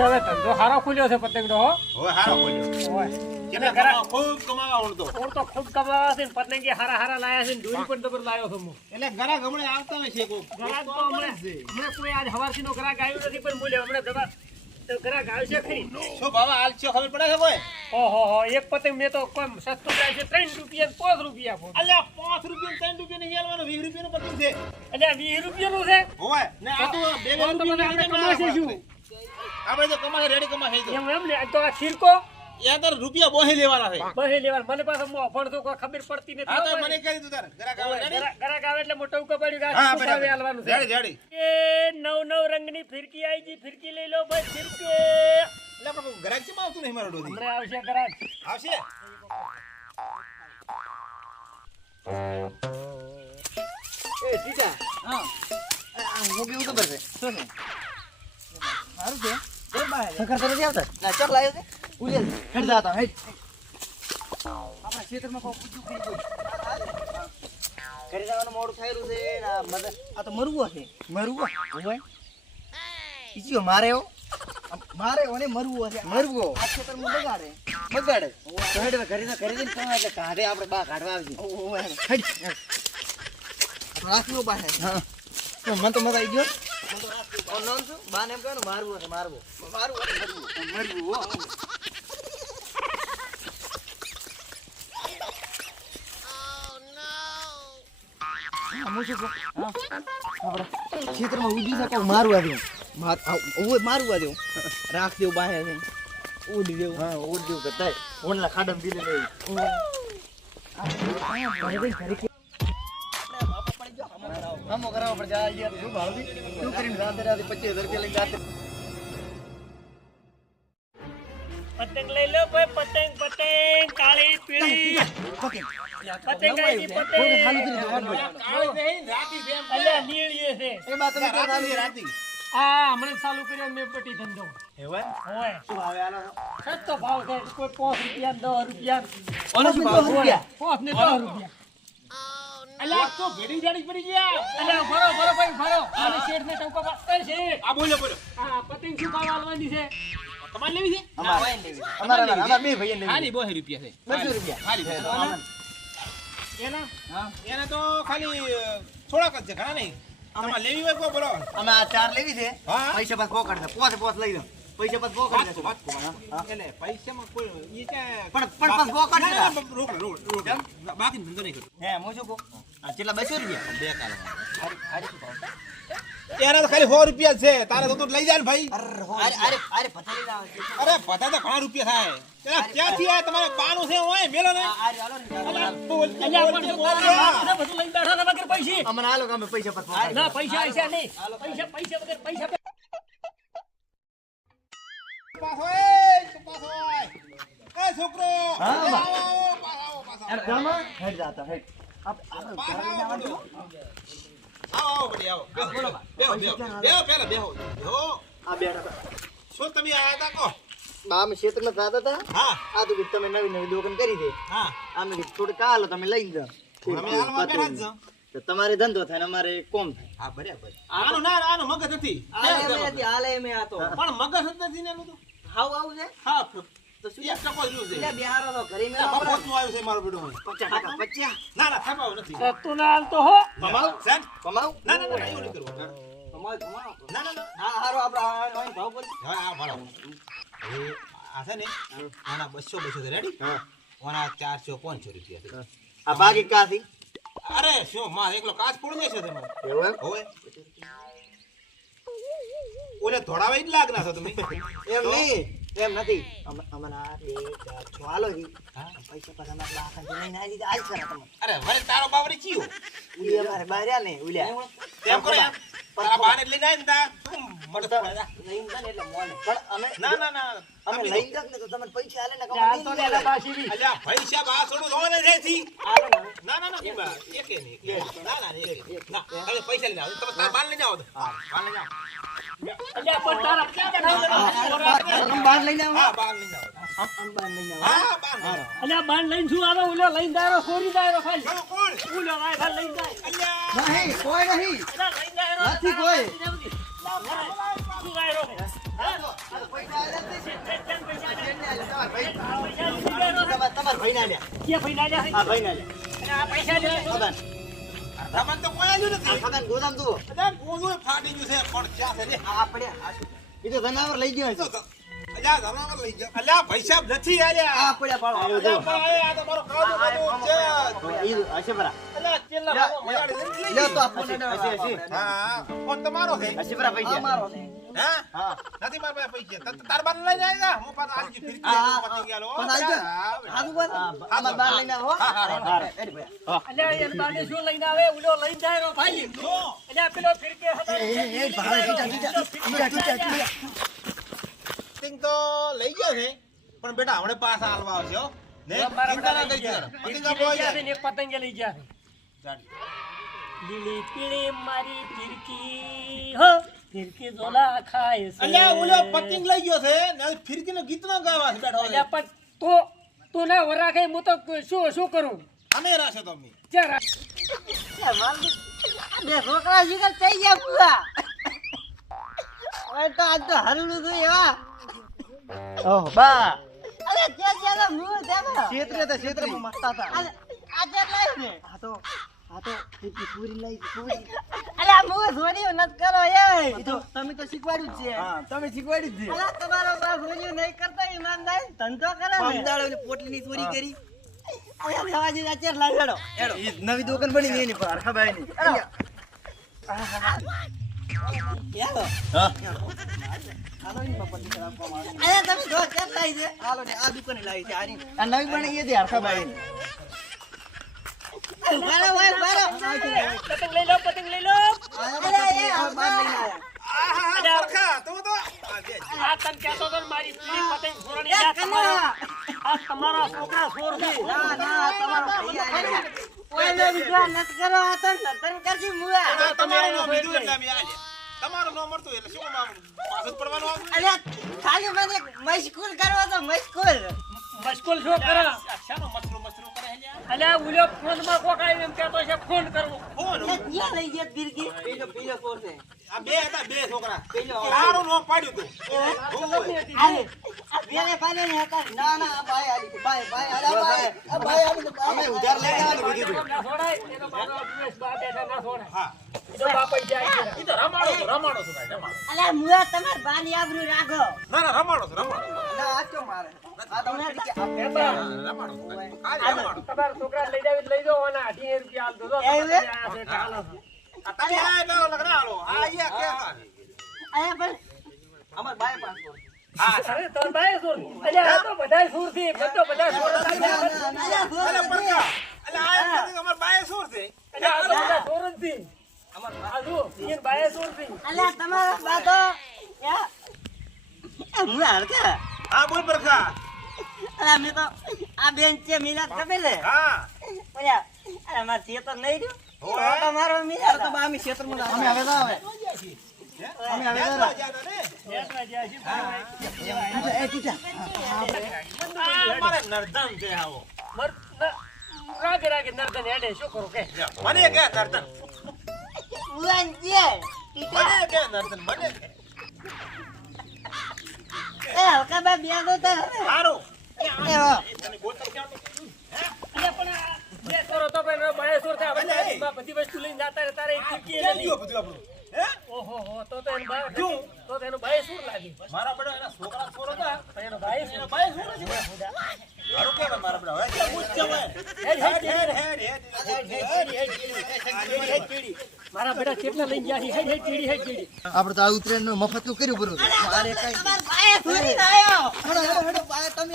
આપણે હવે ધંધો હારો ખુલ્યો છે પતંગનો હો. હવે હારો બોલ્યો ઓય. કેટલા ઘણા ખૂબ કમાવા ઉણતો ઓર તો ખૂબ કમાવા છે ને પતંગી હારા લાયા છે ને દૂરી પણ ડબર લાયો છું હું. એટલે ઘણા ગમણે આવતા હોય છે કોક ગ્રાહક તો હમણાં કોઈ આજ હવારથીનો ગ્રાહક આવ્યો નથી પણ બોલ્યો હમણાં દવા તો ગ્રાહક આવશે ખરી. શું ભાવ હાલ છે ખબર પડે છે કોઈ ઓહો એક પતંગ મેં તો કોઈ સસ્તું જાય છે 3 રૂપિયા 5 રૂપિયા ફોન. અલ્યા 5 રૂપિયા 3 રૂપિયા નહીં આલવાનો 20 રૂપિયાનું પતંગ છે એટલે 20 રૂપિયાનું છે. હોય ને આ તો બે તો તમને આપણે કમાશે શું? આપણે તો કમાશે રેડી કમાશે તો એમ ને આ તો આ ખીરકો યા તાર રૂપિયા બોહી લેવાના છે બહે લેવા મને પાસે મો ભણતો કોઈ ખબર પડતી નથી. હા તો મને કહી દીધું તારે ઘરા ગાવ રેડી ગ્રાહક આવે એટલે મોટો ઉકા પડ્યું હા કે સુસાવે હાલવાનું છે. રેડી રેડી એ નવ રંગની ફિરકી આવી જી ફિરકી લઈ લો ભાઈ ફિરકી. એટલે પણ ઘરાક છે આવતું નહીં મારો ડોધી હમણાં આવશે ગ્રાહક. આવશે એ સીતા હા હું કેવું ખબર છે શું છે સારું છે કેમ બહાર સકર તો નથી આવતા ના ચક લાવ્યો છે ઉલેલ હેડ જાતા હેડ આપણા ક્ષેત્રમાં કોઈ પૂછ્યું કરી કોઈ ઘરે જવાનું મોડું થયેલું છે આ મદદ આ તો મરવો છે મરવો હોય ઈચ્યો મારે ઓને મરવો છે મરવો આ ક્ષેત્રમાં બગાડે તો હેડ ઘરે જઈને તમે એટલે કાઢે આપણે બા કાઢવા આવજો ઓય હેડ રાખનો બા હા મન તો મજા આવી ગયો નામ શું બા ને એમ કહે ને મારવું છે મારવું ક્ષેત્રમાં ઉડી શકો મારવા દેવું મારવા દેવું રાખ દેવું બહાર ઉડી દેવું હા ઉડી દેવું કે તાય ઓનલા ખાડમ દીલે નહીં હમો કરાવો પર જા યાર શું ભાવથી શું કરીને રાતે 25000 રૂપિયા લઈ જાતે પતંગ લઈ લો ભાઈ પતંગ કાળી પીળી પતંગ આવી પતંગ કાળી નહીં રાતી જેમ અલ્યા નીળીએ છે. એ બાત તમે રાતી રાતી આ હમણાં ચાલુ કર્યો મેં પટી ધંધો હેવન હોય શું ભાવે આનો સસ્તો ભાવ છે કોઈ 5 રૂપિયા 10 રૂપિયા ઓનો શું ભાવ રૂપિયા 5 ને 10 રૂપિયા. અલ્યા તો ભેડી જાડી પડી ગયા અલ્યા ભરો ભાઈ ભરો અને શેઠ ને ટંકો પાસ છે. આ બોલો આ પતંગ શું ભાવ આલવાની છે? તમારે લેવી છે અમારા બે ભાઈ ને ખાલી 2 રૂપિયા છે 200 રૂપિયા ખાલી એના હા એના તો ખાલી થોડાક જ છે ઘણા નહીં તમારે લેવી હોય કોઈ બોલો અમે આ ચાર લેવી છે હા. પૈસા પાસ પોકાડ દે પોસ લઈ લો પૈસા પાસ પોકાડ દે એટલે પૈસામાં કોઈ ઈ કે પણ પાસ પોકાડ દે રોક બાકી ધંધો નહીં કરું હે હું શું કહું આ કેટલા 200 રૂપિયા બે કાલ એના તો ખાલી 100 રૂપિયા છે તારે તો લઈ જાય ને ભાઈ અરે પથરી ના આવે અરે પતા તો ઘણા રૂપિયા થાય તેના ક્યાંથી આ તમારે બાનું છે હોય મેલો ને અલ્યા પણ શું કરવાનું? બધું લઈને બેઠા ને વગર પૈસા. અમને આલો કે અમે પૈસા પાસ પોકાડ ના પૈસા આઈસા નહીં પૈસા વગર પૈસા એ છોકરો હા, આવો, બા. આવો, પાછો આવો, પાછો આવો. હેડ જાતા હેડ આવો બડી આવો બેહો પેલા બેહો આ બેઠા શું તમે આયા તા કો બા અમે ક્ષેત્રમાં જાતા હતા હા આ તો તમે નવી દુકાન કરી દે હા અમે થોડું કાલો તમે લઈ જાઓ અમે હાલમાં બેઠા જ છો. તો તમારે ધંધો થાય ને અમારે કોમ થાય હા બરાબર આનું ના આનું મગજ નથી હાલે અમે આ તો પણ મગજ જ નથી ને એનું તો હાવ આવું છે હા તો શું એક ટકો જ રહ્યું છે એટલે બિહારો તો ઘરે મેં આ મફતનું આવ્યું છે મારો બેટો 50 ના ના થપાવ નથી સસ્તું ના હાલતો હો. કમાવ સાહેબ કમાવ ના ના ના એવું નહીં કરવું કમાવ ના ના ના હા હારો આપણે ભાવ બોલ હા આ ભાડો એ આ છે ને આના 200 છે રેડી હા ઓના 400 500 રૂપિયા છે આ બાકી કાથી અરે શું માં એકલો કાચ ફોડને છે તમે એવું એમ હોવે ઓલે ધોળાવા જ લાગના છો તમે એમ નહીં એમ નથી અમને આ 2 4 6 હાલો રી હા પૈસા પાછા અમારે લાખા લઈને આવી દીધા આજ કરા તમે અરે વરે તારો બાવરી ચિયો ઉલી અમારે બાર્યા ને ઉલ્યા તેમ કરો એમ તારા બાને લઈને આવીને તા શું મડત પડ્યા લઈને જાય ને એટલે મોને પણ અમે ના ના ના અમે લઈને જાત ને તો તમને પૈસા આલે ને ચાલતો ને એલા બાશી અલ્યા પૈસા બાસડું જોને રેથી આલે ને ના ના ના બા એકે નહીં ના ના એકે ના અરે પૈસા લઈને આવો તમે તાર બાન લઈને આવો હા બાન લઈને આવો અલ્યા પણ તારા ક્યાં આમ બાર લઈને આવો હા બાન લઈને આવો આમ બાર લઈને આવો હા બાન લઈને આવો અલ્યા બાન લઈને શું આવે ઉલો લઈને દાયરો સોરી દાયરો ખાલી ચલો કોણ ઉલો લાય ખાલી લઈને જાય અલ્યા નહીં કોઈ નહીં અલ્યા લઈને દાયરો નથી કોઈ શું દાયરો પૈસા આલ્યા જ નહીં. કેમ પૈસા લે? જેને આલ્યા, તમારા ભાઈ. પૈસા લીધી બેનો. તમારા ભાઈને આલ્યા. ક્યાં પૈસા લે? આ ભાઈને આલ્યા. અને આ પૈસા લે. ખબર. તમને તો કોઈ આવ્યું નથી. આ ખબર ગોદામ જુઓ. અલ્યા ગોળું ફાટી ગયું છે પણ ક્યાં છે રે? આ પડ્યા. આ શું? એ તો જનાવર લઈ ગયો છે. અલ્યા જનાવર લઈ ગયા. અલ્યા પૈસા નથી આલ્યા. આ પડ્યા પાડો. અલ્યા પણ આ તમારો કાળો બધું છે. ઈ હશે બરા. અલ્યા ચેલા ભાગો મયાડી નથી. લ્યો તો આ ફોન હશે. હા ફોન તમારો છે. હશે બરા પૈસા. મારો છે. હા હા. નથી મારા પાસે પૈસા. તાર બાર લઈ જાય ને હું પાછા આલજી ફિરકી હા, પતી ગયા લો. પણ આલજો. હાથું બોલ. આમાં બાર લઈને આવો. એડી ભાઈ. અલ્યા એન બાને શું લઈને આવે? ઉલો લઈને જાય રો ભાઈ. અલ્યા પેલો ફિરકે હતા. પતંગ તો લઈ ગયા છે પણ બેટા હમણે પાછા આલવા આવશે હો ને મારા ચિંતા ના બેટા કરી લઈ પતંગ ગયા. આપો ફિરકી લઈ ગયા છે ને એક પતંગ લઈ ગયા છે. જાડી. લીલી પીળી મારી ફિરકી હો ફિરકી ઝોલા ખાય છે. અલ્યા ઓલો પતંગ લઈ ગયો છે ને ફિરકી નો ગીત નો ગાવા છે બેઠો અલ્યા પણ તું ના વરા ખાઈ હું તો શું કરું? અમે રાશે તો અમે ચાલ બે છોકરા શીખર થઈ ગયા પૂરા. હવે તો આજ તો હરલું થયું એવા. ઓહ બા. અરે જે જે મું દેવા. ક્ષેત્રમાં મસ્ત હતા. આજે લઈ ને. આ તો ફિરકી પૂરી લઈ પૂરી. અરે મું છોડ્યું નત કરો એ. તો તમે તો શીખવાડ્યું છે. હા તમે શીખવાડ્યું છે. અરે તમારો બા છોડ્યું નહીં કરતા ઈમાનદાર ધંધો કરે ને. પંદાળો પોટલીની ચોરી કરી. અરે લેવાજી આચર લાગડો. ઈ નવી દુકાન બની ગઈ ની પર હરખાભાઈ ની. યાલો હા હાલો ની બાપા દીકરા આપવા આવે. અરે તમે જો કેમ લાવી છે? હાલો ને આ દુકાને લાવી છે આની. આ નવી બની એ દે હરખાભાઈ ની. બારો ભાઈ બારો. પતંગ લઈ લો પતંગ લઈ લો. અરે એ આ બાર લઈને આયા. આહા પરખા તો આ જે આ તને કહેતો તો ને મારી પીળી પતંગ છોડવાની આ તમારા છોકરા છોડ દે. ના ના તમારો ભાઈ આયા. ઓયને વિશ્વાસ નત કરો આ તો નતન કરજી મુઆ. તમારું નામ લીધું એટલે અમે આલ્યા તમારું નામ મળતું એટલે શું નામ પાછું જ પડવાનું આવે અરે ખાલી મને મશગુલ કરો તો મશગુલ. મસ્કુલ શું કરે? શાનો મસરું કરે લ્યા અલ્યા ઉલ્યો ફોનમાં કોક આવ્યું એમ કહેતો છે ફોન કરવો. ફોન એ ક્યાં લઈ ગયા ફિરકી? પીલો કોર છે. આ બે હતા બે છોકરા પેલો તારું નામ પાડ્યું તું અરે આ બેને પાલે ને હતા. ના ના આ ભાઈ આલી ભાઈ ભાઈ અરે ભાઈ આ ભાઈ આલી અમે ઉધાર લઈ જવાનું કીધું. ના છોડાય એનો બાપો દિવસ બા બેઠા ના છોડાય. હા એનો બાપ પૈસા આવી ગયા. ઈ તો રમાડો છો ભાઈ રમાડો અલા મુઆ તમાર બાની આબરૂ રાખો. ના ના રમાડો છો ના આ તો મારે આ તો એમાં રમાડો છો ખાલી રમાડો તમારા છોકરા લઈ જાવ લઈ જાઓ અને 18 રૂપિયા આલ દો. એવું? આ છે ચાલો. આ તમે આ એટલે લગડા હાલો આ અહીંયા કે અરે પણ અમાર બાય પાસ હા અરે તો ભાઈ સુર. અલ્યા આ તો બધાય સુર થી બધો બધા સુર અલે પરકા અલે આ અમાર બાય શું છે અલ્યા આ તો બધા સુર જ થી. આ જો ઈન બાય સુર થી. અલા તમારો બાતો યા એ મુઆ હરકા. હા બોલ પરકા અલા મે તો આ બેન છે મિલાદ કબે લે. હા ઓયા અરે માર છે તો નહીં રહ્યું. ઓય. તો મારો મિલાદ તો અમે ક્ષેત્રમાં અમે હવે તો આવે. અમે હવે તો નેટવા જ્યાં છે ભાઈ. એ ટીચા મારે નરદમ છે આવો રાગે રાગે નર્દન હેડે શું કરું કે? મને કે નરદમ મુઆ જે ટીચા મને કે નરદમ મને એ હલકા બા બેગો તો સારું એ હો તને બોતલ ક્યાં અલ્યા પણ આ બે સોરો તો ભાઈ બાય સુર થા બધી વસ્તુ લઈને જાતા રહે તારે એક ફીરકી ક્યાં લઈ. ગયો બધું આપણું હે ઓહો હો તો એનો બાય તો એનો બાય સુર લાગી. મારા બડો એના છોકરા છોરો હતા પણ એનો બાય એનો સુર. બાય શું છે હારું કે મારા બડો હવે મુચ્ચે હોય હેડ મારા બેટા કેટલા લઈ ગયા છે? હેડ ચીડી હેડ ચીડી. આપણે તો આ ઉતરેન મફત કર્યું પૂરું. મારે કઈ તમાર ભાઈ થોડી ના આવ્યો. હેડો હેડો હેડો તમે